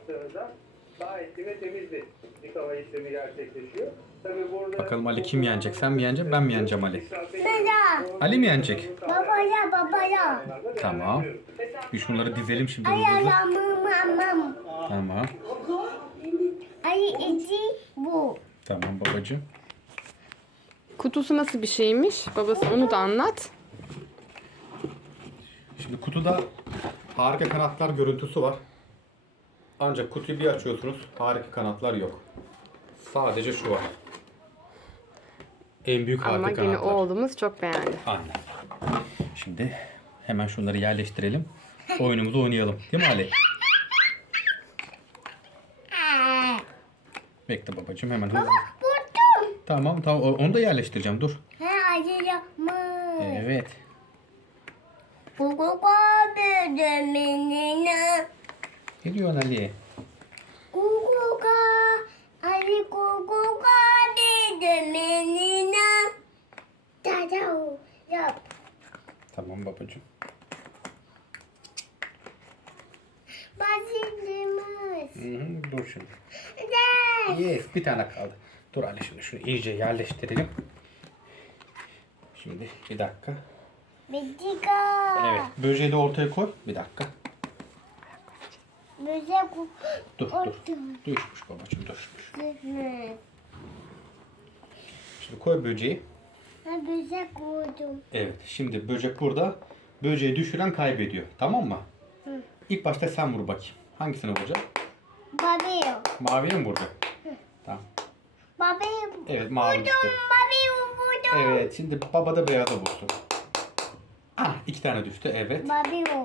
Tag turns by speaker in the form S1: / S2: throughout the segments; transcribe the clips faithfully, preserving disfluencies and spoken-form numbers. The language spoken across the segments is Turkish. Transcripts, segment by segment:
S1: yaptığınızda daha etkili ve temiz bir yıkama işlemi gerçekleşiyor. Tabii burada
S2: Bakalım Ali kim yenecek? Sen mi yeneceksin? Ben mi yeneceğim Ali?
S3: Baba.
S2: Ali mi yenecek?
S3: Babaya babaya.
S2: Tamam. Bir şunları dizelim şimdi hızlı
S3: Ay
S2: hızlı.
S3: ayağımı mamam.
S2: Tamam.
S3: Ay içi bu.
S2: Tamam babacığım.
S4: Kutusu nasıl bir şeymiş? Babası onu da anlat.
S2: Şimdi kutuda harika kanatlar görüntüsü var. Ancak kutuyu bir açıyorsunuz. Harika kanatlar yok. Sadece şu var. En büyük harika
S4: Ama yine
S2: kanatlar.
S4: oğlumuz çok beğendi.
S2: Aynen. Şimdi hemen şunları yerleştirelim. Oyunumuzu oynayalım. Değil mi Ali? Bekle babacığım hemen hızlı.
S3: Buldum.
S2: Tamam tamam onu da yerleştireceğim dur.
S3: Ha acı yapma.
S2: Evet.
S3: Bu koku bölümüne.
S2: Ne diyorsun Ali?
S3: Kukuka. Ali kukuka bölümüne. Dada yap.
S2: Tamam babacığım.
S3: Başımız.
S2: Hı hı, dur şimdi.
S3: De.
S2: Yes bir tane kaldı. Dur Ali şimdi şunu iyice yerleştirelim. Şimdi bir dakika.
S3: Bitika.
S2: Evet böceği de ortaya koy. Bir dakika.
S3: Bize ku.
S2: Dur dur.
S3: Otur.
S2: Düşmüş babacığım düşmüş.
S3: Düşmez.
S2: Şimdi koy böceği.
S3: Ha bize koydum.
S2: Evet şimdi böcek burada. Böceği düşüren kaybediyor. Tamam mı?
S3: Hı.
S2: İlk başta sen vur bakayım. Hangisine vuracaksın?
S3: Babiyo.
S2: Maviye mi vuracaksın? Tamam.
S3: Babiyo.
S2: Evet mavi
S3: Vurdum.
S2: düştü.
S3: Babiyo vurdum.
S2: Evet şimdi baba da beyaza vursun. Ah iki tane düştü evet.
S3: Babiyo.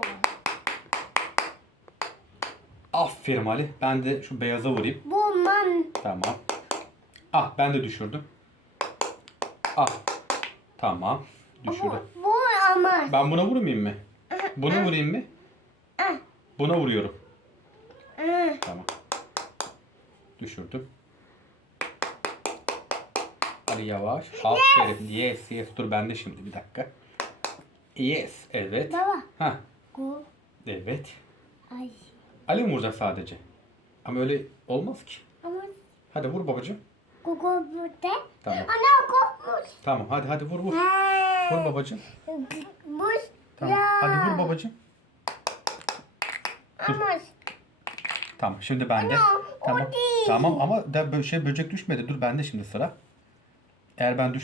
S2: Aferin Ali. Ben de şu beyaza vurayım.
S3: Bu man.
S2: Tamam. Ah ben de düşürdüm. Ah. Tamam. Düşürdüm.
S3: Bu, bu ama.
S2: Ben buna vurmayayım mı? Buna vurayım mı?
S3: Ah,
S2: Buna vuruyorum.
S3: ah.
S2: Tamam. Düşürdüm. Ali yavaş. Aferin. Yes yes. Dur ben de şimdi bir dakika. Yes. Evet.
S3: Baba.
S2: Ha.
S3: Ku.
S2: Evet.
S3: Ay.
S2: Ali mi vuracak sadece? Ama öyle olmaz ki.
S3: Ama
S2: Hadi vur babacığım.
S3: kuku burada.
S2: Tamam.
S3: Ana kokmuş.
S2: Tamam hadi hadi vur vur.
S3: Ha.
S2: Vur babacığım.
S3: Buz.
S2: Tamam.
S3: Ya.
S2: Hadi vur babacığım.
S3: Ama.
S2: Tamam şimdi bende.
S3: Ana, o
S2: Tamam.
S3: değil.
S2: Tamam ama da bö- şey böcek düşmedi. Dur bende şimdi sıra. Eğer ben düş